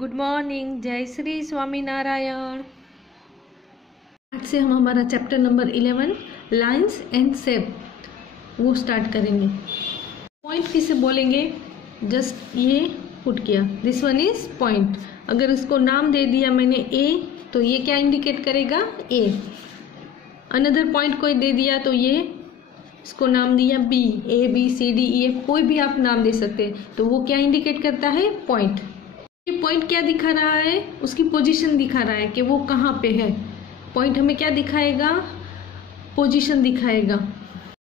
Good morning, जय श्री स्वामीनारायण। आज से हम हमारा chapter number 11 lines and shape वो स्टार्ट करेंगे। पॉइंट किसे बोलेंगे? जस्ट ये पुट किया, दिस वन इज पॉइंट। अगर इसको नाम दे दिया मैंने ए, तो ये क्या इंडिकेट करेगा? ए। अनदर पॉइंट कोई दे दिया तो ये इसको नाम दिया B, A B C D E F, कोई भी आप नाम दे सकते हैं, तो वो क्या इंडिकेट करता है? पॉइंट। ये पॉइंट क्या दिखा रहा है? उसकी पोजीशन दिखा रहा है कि वो कहाँ पे है। पॉइंट हमें क्या दिखाएगा? पोजीशन दिखाएगा।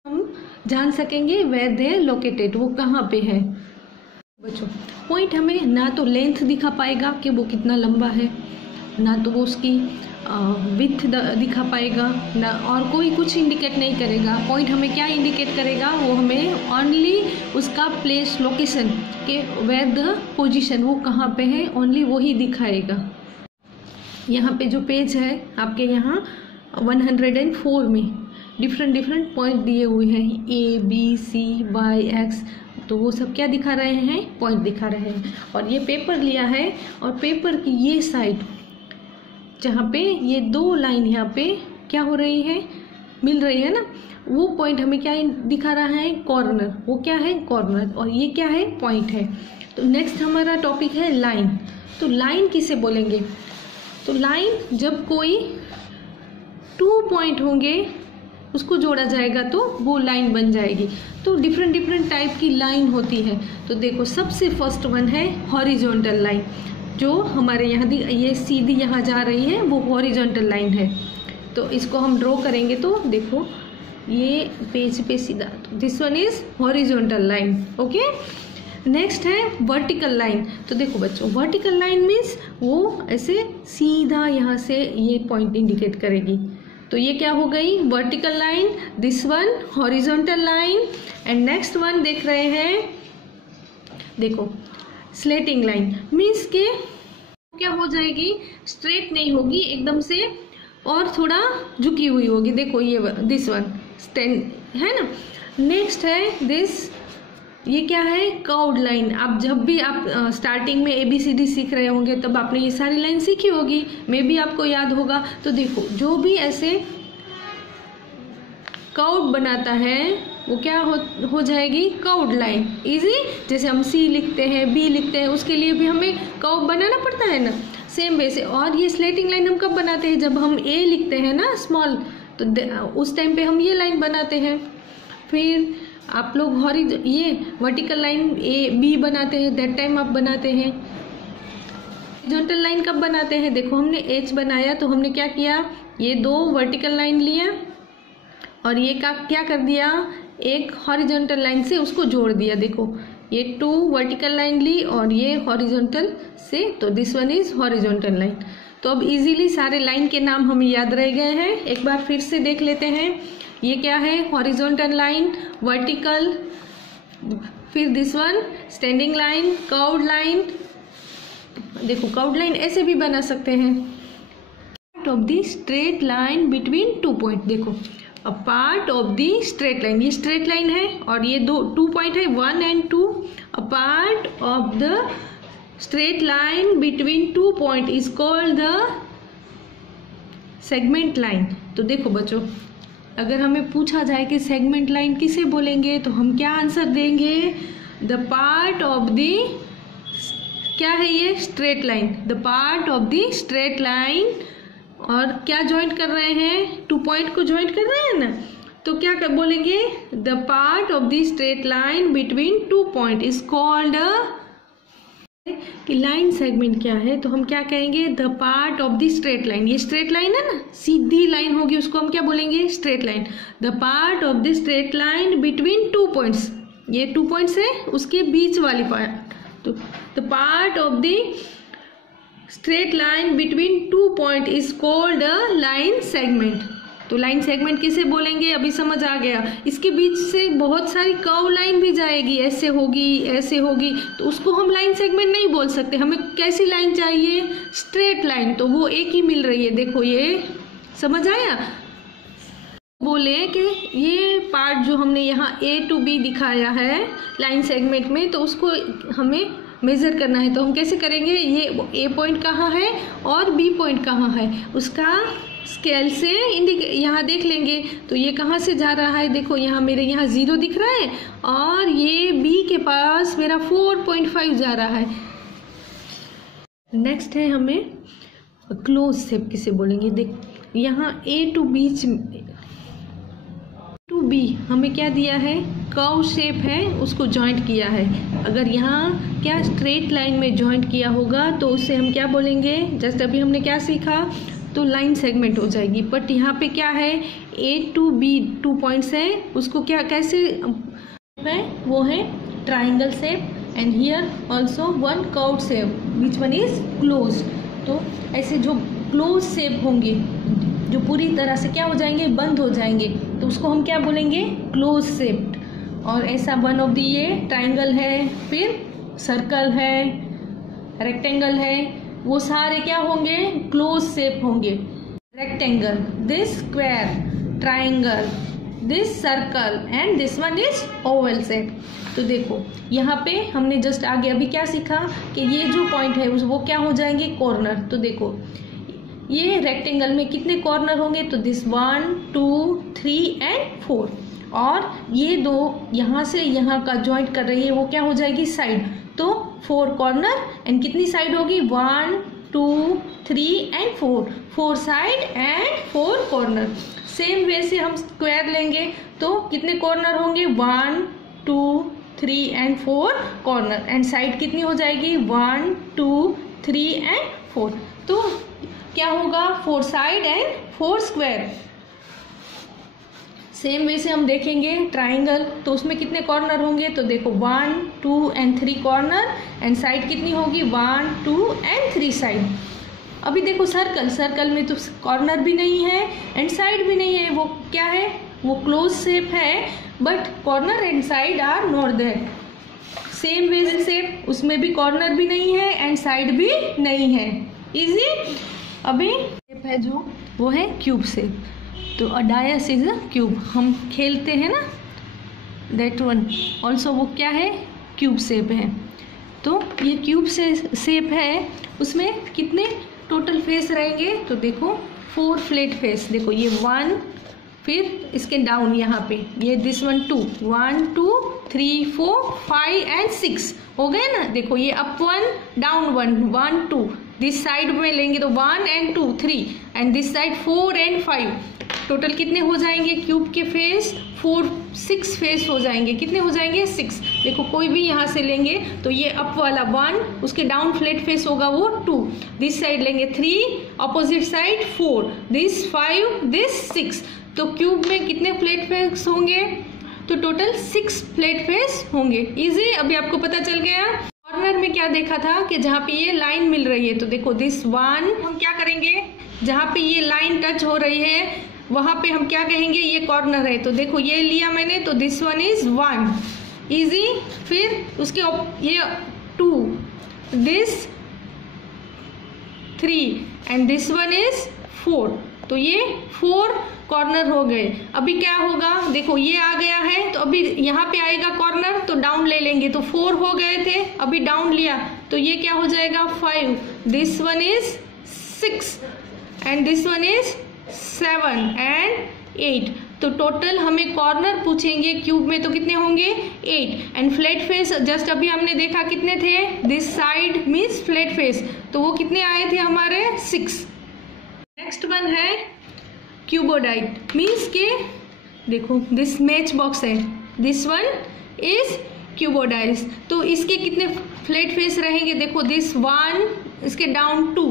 हम जान सकेंगे वेयर दे लोकेटेड, वो कहाँ पे है। बच्चों, पॉइंट हमें ना तो लेंथ दिखा पाएगा कि वो कितना लंबा है, ना तो वो उसकी विड्थ दिखा पाएगा, ना और कोई कुछ इंडिकेट नहीं करेगा। पॉइंट हमें क्या इंडिकेट करेगा? वो हमें ओनली उसका प्लेस, लोकेशन के वेयर द पोजीशन, वो कहाँ पे है, ओनली वही दिखाएगा। यहाँ पे जो पेज है आपके यहाँ 104 में डिफरेंट पॉइंट दिए हुए हैं, A B C Y X, तो वो सब क्या दिखा रहे हैं? पॉइंट दिखा रहे हैं। और ये पेपर लिया है, और पेपर की ये साइड जहाँ पे ये दो लाइन यहाँ पे क्या हो रही है, मिल रही है ना, वो पॉइंट हमें क्या दिखा रहा है? कॉर्नर। वो क्या है? कॉर्नर। और ये क्या है? पॉइंट है। तो नेक्स्ट हमारा टॉपिक है लाइन। तो लाइन किसे बोलेंगे? तो लाइन जब कोई 2 पॉइंट होंगे उसको जोड़ा जाएगा तो वो लाइन बन जाएगी। तो डिफरेंट टाइप की लाइन होती है। तो देखो, सबसे फर्स्ट वन है हॉरिजॉन्टल लाइन, जो हमारे यहाँ ये सीधी यहाँ जा रही है, वो हॉरिजॉन्टल लाइन है। तो इसको हम ड्रॉ करेंगे तो देखो ये पेज पे सीधा, this one is horizontal line. Okay, next है वर्टिकल लाइन। तो देखो बच्चों, वर्टिकल लाइन मीन्स वो ऐसे सीधा यहाँ से ये पॉइंट इंडिकेट करेगी। तो ये क्या हो गई? Vertical line, this one horizontal line. And next one देख रहे हैं, देखो स्लेटिंग लाइन मीन्स के क्या हो जाएगी? स्ट्रेट नहीं होगी एकदम से, और थोड़ा झुकी हुई होगी। देखो ये दिस वन स्टैंड है ना। नेक्स्ट है दिस, ये क्या है? Curved line. आप जब भी आप स्टार्टिंग में ABCD सीख रहे होंगे तब आपने ये सारी लाइन सीखी होगी, मे भी आपको याद होगा। तो देखो, जो भी ऐसे कर्व बनाता है वो क्या हो जाएगी? Curved line. इजी, जैसे हम C लिखते हैं, B लिखते हैं, उसके लिए भी हमें कर्व बनाना पड़ता है ना, सेम वे से। और ये स्लेटिंग लाइन हम कब बनाते हैं? जब हम A लिखते हैं ना स्मॉल, तो उस टाइम पे हम ये लाइन बनाते हैं। फिर आप लोग ये वर्टिकल लाइन A B बनाते हैं, दैट टाइम आप बनाते हैं। हॉरिजॉन्टल लाइन कब बनाते हैं? देखो, हमने H बनाया तो हमने क्या किया? ये 2 वर्टिकल लाइन लिया और ये क्या कर दिया? एक हॉरिजॉन्टल लाइन से उसको जोड़ दिया। देखो, ये 2 वर्टिकल लाइन ली और ये हॉरिजॉन्टल से, तो this one is horizontal line. तो अब इजीली सारे लाइन के नाम हमें याद रह गए हैं। एक बार फिर से देख लेते हैं। ये क्या है? हॉरिजॉन्टल लाइन, वर्टिकल, फिर this one standing line, curved line. देखो, कर्व्ड लाइन ऐसे भी बना सकते हैं। Part of the straight line between 2 point. देखो, a part of the straight line, ये स्ट्रेट लाइन है और ये 2 पॉइंट है, 1 and 2। A part of the straight line between 2 point is called the segment line. तो देखो बच्चों, अगर हमें पूछा जाए कि सेगमेंट लाइन किसे बोलेंगे, तो हम क्या आंसर देंगे? द पार्ट ऑफ द, क्या है ये? Straight line. The part of the straight line, और क्या ज्वाइंट कर रहे हैं? 2 पॉइंट को ज्वाइंट कर रहे हैं ना, तो क्या बोलेंगे? The part of the straight line between 2 point is called, कि लाइन सेगमेंट क्या है, तो हम क्या कहेंगे? The part of the straight line. ये स्ट्रेट लाइन है ना, सीधी लाइन होगी, उसको हम क्या बोलेंगे? Straight line. The part of the straight line between 2 points, ये 2 पॉइंट्स है, उसके बीच वाली पार्ट, तो the part of the straight line between 2 point is called a line segment. तो लाइन सेगमेंट किसे बोलेंगे? अभी समझ आ गया। इसके बीच से बहुत सारी कर्व लाइन भी जाएगी, ऐसे होगी, ऐसे होगी, तो उसको हम लाइन सेगमेंट नहीं बोल सकते। हमें कैसी लाइन चाहिए? Straight line. तो वो एक ही मिल रही है। देखो, ये समझ आया? बोले कि ये पार्ट जो हमने यहाँ A to B दिखाया है लाइन सेगमेंट में, तो उसको हमें मेज़र करना है तो हम कैसे करेंगे, ये ए पॉइंट कहाँ है और बी पॉइंट कहाँ है उसका स्केल से यहाँ देख लेंगे। तो ये कहाँ से जा रहा है, देखो यहाँ मेरे यहाँ 0 दिख रहा है और ये बी के पास मेरा 4.5 जा रहा है। नेक्स्ट है हमें क्लोज शेप किसे बोलेंगे। देख यहाँ ए टू बी हमें क्या दिया है, कर्व शेप है, उसको जॉइंट किया है। अगर यहाँ क्या स्ट्रेट लाइन में जॉइंट किया होगा तो उससे हम क्या बोलेंगे, जस्ट अभी हमने क्या सीखा, तो लाइन सेगमेंट हो जाएगी। बट यहाँ पे क्या है, ए टू बी 2 पॉइंट्स है, उसको क्या कैसे है, वो है triangle shape and here also 1 curved shape which one is close. तो ऐसे जो क्लोज शेप होंगे जो पूरी तरह से क्या हो जाएंगे, बंद हो जाएंगे, तो उसको हम क्या बोलेंगे, क्लोज शेप्ड। और ऐसा वन ऑफ दी ये ट्राइंगल है, फिर सर्कल है, रेक्टेंगल है, वो सारे क्या होंगे, क्लोज शेप होंगे। Rectangle, this square, triangle, this circle and this one is Oval shape. तो देखो यहाँ पे हमने जस्ट आगे अभी क्या सीखा कि ये जो पॉइंट है वो क्या हो जाएंगे, कॉर्नर। तो देखो ये रेक्टेंगल में कितने कॉर्नर होंगे, तो दिस 1 2 3 एंड 4, और ये दो यहाँ से यहाँ का ज्वाइंट कर रही है वो क्या हो जाएगी, साइड। तो 4 कॉर्नर एंड कितनी साइड होगी, 1 2 3 and 4 side and 4 corner. Same way से हम स्क्वायर लेंगे तो कितने कॉर्नर होंगे, 1 2 3 एंड 4 कॉर्नर, एंड साइड कितनी हो जाएगी, 1 2 3 एंड 4। तो क्या होगा, 4 side and 4 square. Same way से हम देखेंगे ट्राइंगल, तो उसमें कितने कॉर्नर होंगे, तो देखो 1 2 एंड 3 कॉर्नर, एंड साइड कितनी होगी, 1 2 एंड 3 साइड। अभी देखो सर्कल में तो कॉर्नर भी नहीं है एंड साइड भी नहीं है, वो क्या है, वो क्लोज शेप है, but corner and side are not there. Same way shape, उसमें भी कॉर्नर भी नहीं है एंड साइड भी नहीं है। इजी। अभी शेप है जो वो है क्यूब शेप। तो अ डायस इज अ क्यूब, हम खेलते हैं ना, दैट वन ऑल्सो वो क्या है, क्यूब शेप है। तो ये क्यूब शेप है, उसमें कितने टोटल फेस रहेंगे, तो देखो 4 फ्लैट फेस। देखो ये 1, फिर इसके डाउन यहाँ पे ये दिस वन 2 1 2 3 4 5 एंड 6 हो गए ना। देखो ये अप 1 डाउन 1 1 2, दिस साइड में लेंगे तो 1 and 2 3 and this side 4 and 5। Total कितने हो जाएंगे क्यूब के फेस, 6 फेस हो जाएंगे। कितने हो जाएंगे, 6। देखो कोई भी यहाँ से लेंगे तो ये अप वाला 1, उसके डाउन फ्लैट फेस होगा वो 2, दिस साइड लेंगे 3, अपोजिट साइड 4, दिस 5, दिस 6। तो क्यूब में कितने फ्लैट फेस होंगे, तो टोटल 6 फ्लैट फेस होंगे। इजी। अभी आपको पता चल गया। कॉर्नर में क्या देखा था कि जहाँ पे ये लाइन मिल रही है, तो देखो दिस 1, हम क्या करेंगे, जहाँ पे ये लाइन टच हो रही है वहाँ पे हम क्या कहेंगे, ये कॉर्नर है। तो देखो ये लिया मैंने, तो दिस वन इज 1। इजी। फिर उसके ये 2, this 3 and this one is 4। तो ये 4 कॉर्नर हो गए। अभी क्या होगा, देखो ये आ गया है तो अभी यहाँ पे आएगा कॉर्नर, तो डाउन ले लेंगे। तो 4 हो गए थे, अभी डाउन लिया तो ये क्या हो जाएगा, 5, this one is 6 and this one is 7 and 8। तो टोटल हमें कॉर्नर पूछेंगे क्यूब में तो कितने होंगे, 8। एंड फ्लैट फेस जस्ट अभी हमने देखा कितने थे, this side means flat face, तो वो कितने आए थे हमारे, 6। नेक्स्ट वन है क्यूबोडाइट, मीन्स के देखो दिस मैच बॉक्स है, दिस वन इज क्यूबोडाइस। तो इसके कितने फ्लैट फेस रहेंगे, देखो दिस 1, इसके डाउन 2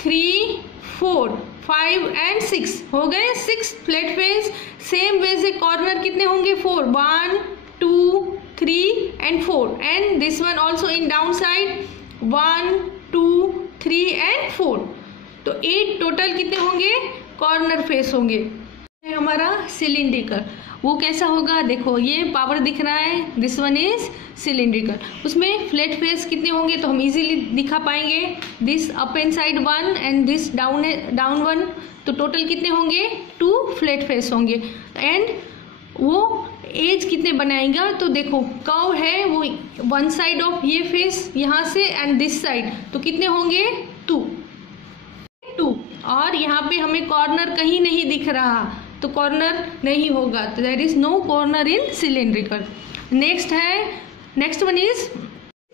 3 4 5 एंड 6 हो गए, 6 फ्लैट फेस। सेम वे से कॉर्नर कितने होंगे, 4, 1 2 3 and 4 and this one also in down side 1 2 3 and 4। तो 8 टोटल कितने होंगे, कॉर्नर फेस होंगे। हमारा सिलिंड्रिकल, वो कैसा होगा, देखो ये पावर दिख रहा है, दिस वन इज सिलिंड्रिकल। उसमें फ्लैट फेस कितने होंगे, तो हम इजीली दिखा पाएंगे, this up and side 1 and this down 1। तो टोटल कितने होंगे, 2 फ्लैट फेस होंगे। एंड वो एज कितने बनाएगा, तो देखो कर्व है वो वन साइड ऑफ ये फेस यहाँ से एंड दिस साइड, तो कितने होंगे 2, और यहाँ पे हमें कॉर्नर कहीं नहीं दिख रहा, तो कॉर्नर नहीं होगा, तो there is no corner in cylindrical. Next one is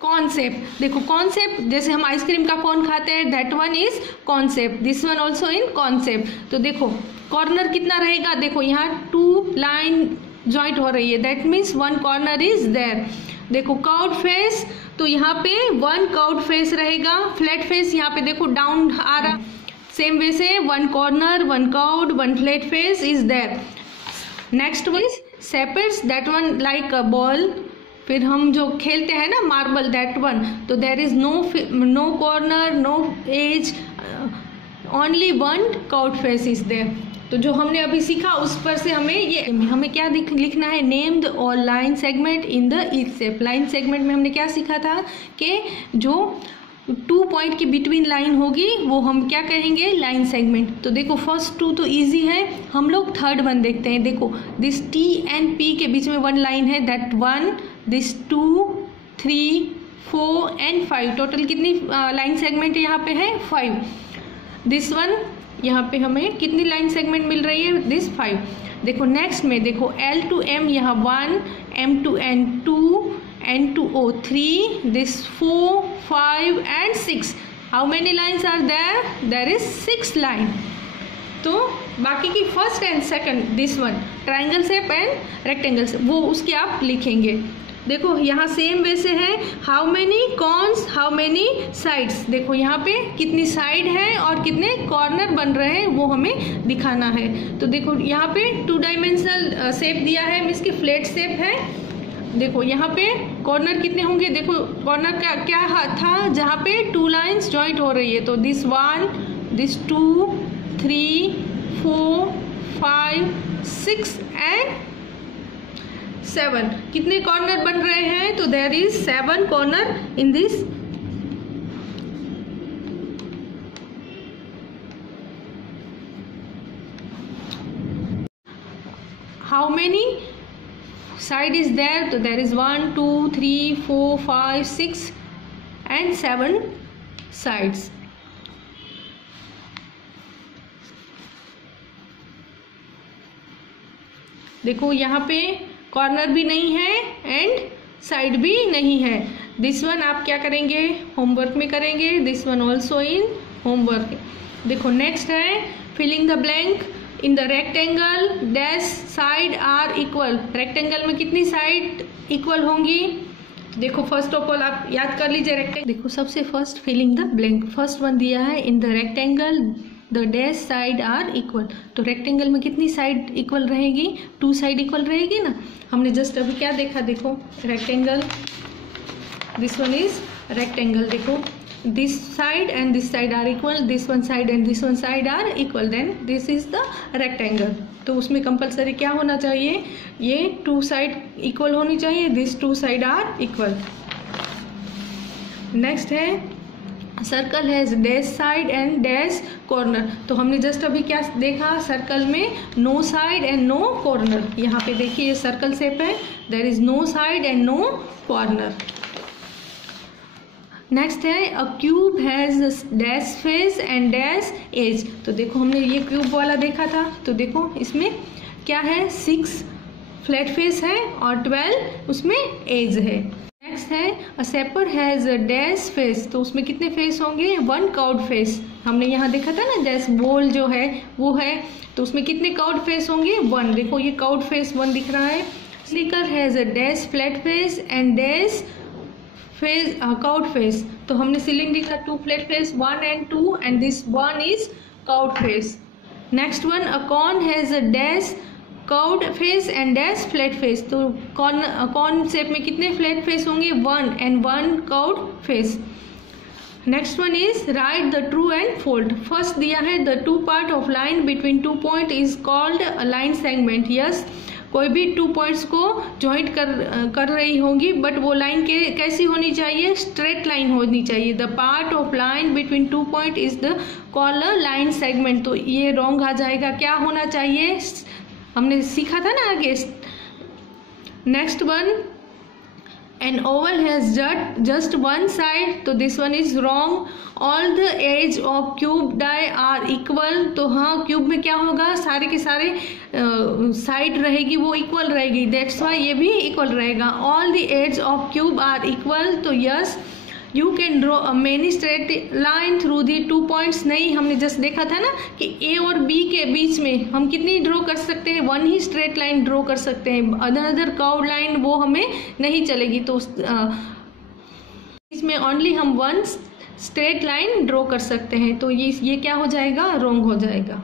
concept. देखो कॉन्सेप्ट, जैसे हम आइसक्रीम का कौन खाते हैं, that one is concept, this one also in concept. तो देखो कॉर्नर कितना रहेगा, देखो यहाँ 2 लाइन जॉइंट हो रही है, that means 1 corner is there. देखो कर्व्ड फेस, तो यहाँ पे 1 कर्व्ड फेस रहेगा, फ्लैट फेस यहाँ पे देखो डाउन आ रहा, सेम वे से 1 corner, 1 curved, 1 flat face is there. Next one is spheres, that one like a ball, फिर हम जो खेलते हैं ना मार्बल, दैट वन, तो there is no corner, no edge, only 1 curved face is there. तो जो हमने अभी सीखा उस पर से हमें क्या लिखना है, name the all line segment in the each shape. Line segment में हमने क्या सीखा था कि जो 2 पॉइंट के बिटवीन लाइन होगी वो हम क्या कहेंगे, लाइन सेगमेंट। तो देखो फर्स्ट 2 तो इजी है, हम लोग थर्ड वन देखते हैं। देखो दिस T एंड P के बीच में 1 लाइन है, दैट 1, दिस 2, 3, 4 एंड 5, टोटल कितनी लाइन सेगमेंट यहाँ पे है, 5। दिस वन यहाँ पे हमें कितनी लाइन सेगमेंट मिल रही है, दिस 5। देखो नेक्स्ट में देखो L to M यहाँ 1, M to N 2, N to O 3, this 4, 5 and 6. How many lines are there? There is 6 line. तो बाकी की first and second, this one triangle shape and rectangle shape, वो उसके आप लिखेंगे। देखो यहाँ सेम वे से है, how many corners, how many sides. देखो यहाँ पे कितनी साइड है और कितने कॉर्नर बन रहे हैं वो हमें दिखाना है। तो देखो यहाँ पे 2 डायमेंशनल शेप दिया है, मीन्स की फ्लैट शेप है। देखो यहाँ पे कॉर्नर कितने होंगे, देखो कॉर्नर का क्या था, जहाँ पे 2 लाइन्स जॉइंट हो रही है, तो दिस 1, दिस 2, 3, 4, 5, 6 एंड 7, कितने कॉर्नर बन रहे हैं, तो there is 7 corner in this. How many side is there, तो देयर इज 1, 2, 3, 4, 5, 6 एंड 7 साइड्स। देखो यहाँ पे कॉर्नर भी नहीं है एंड साइड भी नहीं है। दिस वन आप क्या करेंगे, होमवर्क में करेंगे, this one also in homework. देखो नेक्स्ट है filling the blank in the rectangle, dash side are equal. Rectangle में कितनी साइड इक्वल होंगी, देखो फर्स्ट ऑफ ऑल आप याद कर लीजिए रेक्टेंगल। देखो सबसे first filling the blank, first one दिया है in the rectangle the dash side are equal. तो रेक्टेंगल में कितनी साइड इक्वल रहेगी, 2 साइड इक्वल रहेगी ना। हमने जस्ट अभी क्या देखा, देखो rectangle, this one is rectangle, देखो this side and this side are equal, this one side and this one side are equal, then this is the rectangle. तो उसमें कंपलसरी क्या होना चाहिए, ये 2 साइड इक्वल होनी चाहिए, this 2 side are equal. Next है circle has dash side and dash corner. तो हमने जस्ट अभी क्या देखा, सर्कल में no side and no corner. यहाँ पे देखिए सर्कल शेप है, there is no side and no corner. Next है a cube has dash face and dash edge. तो देखो हमने ये क्यूब वाला देखा था, तो देखो इसमें क्या है, 6 फ्लैट फेस है और 12 उसमें एज है। नेक्स्ट है अ सेपर हैज डैश फेस, तो उसमें कितने फेस होंगे, 1 कर्व्ड फेस। हमने यहाँ देखा था ना डैश बॉल जो है वो है, तो उसमें कितने कर्व्ड फेस होंगे, 1। देखो ये कर्व्ड फेस 1 दिख रहा है। Slicker has a dash flat face and dash face curved face. तो हमने cylinder 2 flat face 1 and 2 and this 1 is curved face. Next one a corn has a dash curved face and dash flat face. तो corn shape में कितने flat face होंगे, 1 and 1 curved face. Next one is right the true and fold. First दिया है the 2 part of line between 2 point is called line segment. Yes, कोई भी 2 points को joint कर रही होंगी, बट वो लाइन कैसी होनी चाहिए, स्ट्रेट लाइन होनी चाहिए। The part of line between 2 point is the called line segment. तो ये रॉन्ग आ जाएगा, क्या होना चाहिए, हमने सीखा था ना आगे, next one, an oval has just one side, तो this one is wrong. all the edge of cube die are equal, तो हाँ क्यूब में क्या होगा, सारे के सारे साइड रहेगी वो इक्वल रहेगी, that's why ये भी इक्वल रहेगा. all the edge of cube are equal, तो yes. You can draw many straight line through the 2 points, नहीं हमने जस्ट देखा था ना कि ए और बी के बीच में हम कितनी ड्रॉ कर सकते हैं, 1 ही स्ट्रेट लाइन ड्रॉ कर सकते हैं, अदर कर्व लाइन वो हमें नहीं चलेगी. तो इसमें ओनली हम 1 स्ट्रेट लाइन ड्रॉ कर सकते हैं, तो ये क्या हो जाएगा, रॉन्ग हो जाएगा.